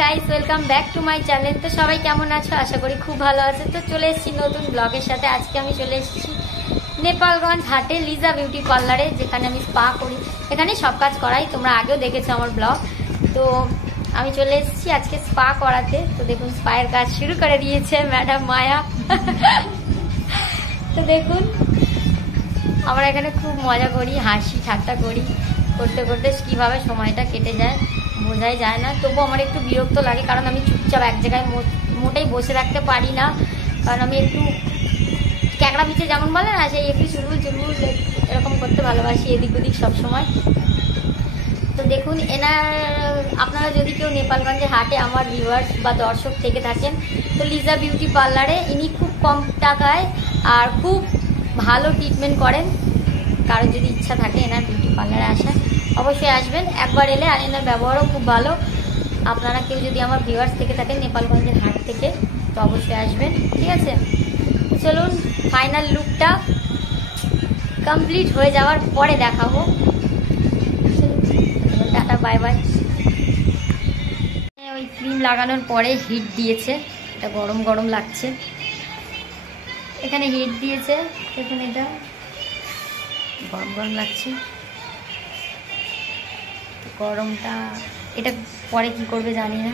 Guys, welcome back to my channel. তো সবাই কেমন আছো? আশা করি খুব ভালো আছে। তো চলে এসেছি নতুন ব্লগের সাথে। আজকে আমি চলে এসেছি নেপালগঞ্জ হাটে লিজা বিউটি পার্লারে, যেখানে আমি স্পা করি। এখানে সব কাজ করাই, তোমরা আগেও দেখেছো আমার ব্লগ। তো আমি চলে এসেছি আজকে স্পা করাতে। তো দেখুন, স্পায়ের কাজ শুরু করে দিয়েছে ম্যাডাম মায়া। তো দেখুন, আমরা এখানে খুব মজা করি, হাসি ঠাট্টা করি, করতে করতে কীভাবে সময়টা কেটে যায় বোঝাই যায় না। তবু আমার একটু বিরক্ত লাগে, কারণ আমি চুপচাপ এক জায়গায় মোটেই বসে থাকতে পারি না। কারণ আমি একটু ক্যাকড়া পিছিয়ে যেমন বলে না, সেই একটু চুলবুল চুলবুল এরকম করতে ভালোবাসি, এদিক ওদিক সবসময়। তো দেখুন, আপনারা যদি কেউ নেপালগঞ্জে হাটে আমার ভিউয়ার্স বা দর্শক থেকে থাকেন, তো লিজা বিউটি পার্লারে ইনি খুব কম টাকায় আর খুব ভালো ট্রিটমেন্ট করেন। কারো যদি ইচ্ছা থাকে এনার বিউটি পার্লারে আসার, অবশ্যই আসবেন। একবার এলে, আর এনার ব্যবহারও খুব ভালো। আপনারা কেউ যদি আমার ভিউয়ার্স থেকে থাকেন নেপালগঞ্জের হাট থেকে, তো অবশ্যই আসবেন, ঠিক আছে? চলুন, ফাইনাল লুকটা কমপ্লিট হয়ে যাওয়ার পরে দেখাবো। Tata, bye bye. ওই ক্রিম লাগানোর পরে হিট দিয়েছে, এটা গরম গরম লাগছে। এখানে হিট দিয়েছে, দেখুন এটা গরম গরম লাগছে। গরমটা এটা পরে কি করবে জানি না,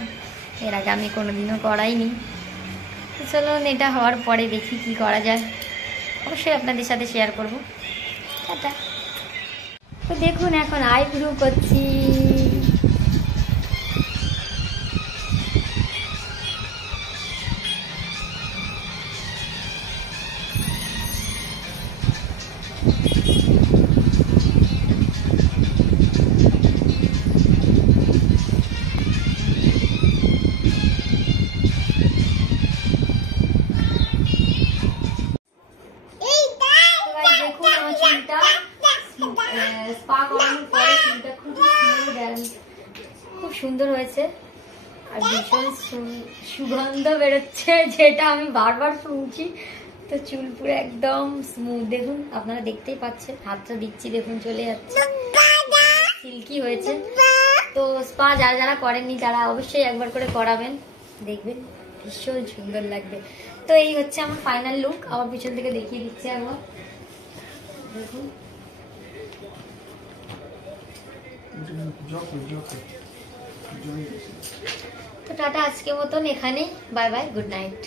এর আগে আমি কোনোদিনও করাইনি। চলুন, এটা হওয়ার পরে দেখি কি করা যায়, অবশ্যই আপনাদের সাথে শেয়ার করবো। টাটা। তো দেখুন, এখন আইব্রু করছি। স্পা করানোর পরে চুলটা খুব স্মুথ অ্যান্ড খুব সুন্দর হয়েছে, আর ভীষণ সুগন্ধ বেরোচ্ছে, যেটা আমি বারবার শুনছি। তো চুল পুরো একদম স্মুথ, দেখুন আপনারা দেখতেই পাচ্ছেন, হাতটা দিচ্ছি, দেখুন চলে যাচ্ছে, সিল্কি হয়েছে। তো স্পা যারা যারা করেননি তারা অবশ্যই একবার করে করাবেন, দেখবেন ভীষণ সুন্দর লাগবে। তো এই হচ্ছে আমার ফাইনাল লুক। আমার পিছন থেকে দেখিয়ে দিচ্ছে একবার, দেখুন। তো টাটা, আজকের মতন এখানেই, বাই বাই, গুড নাইট।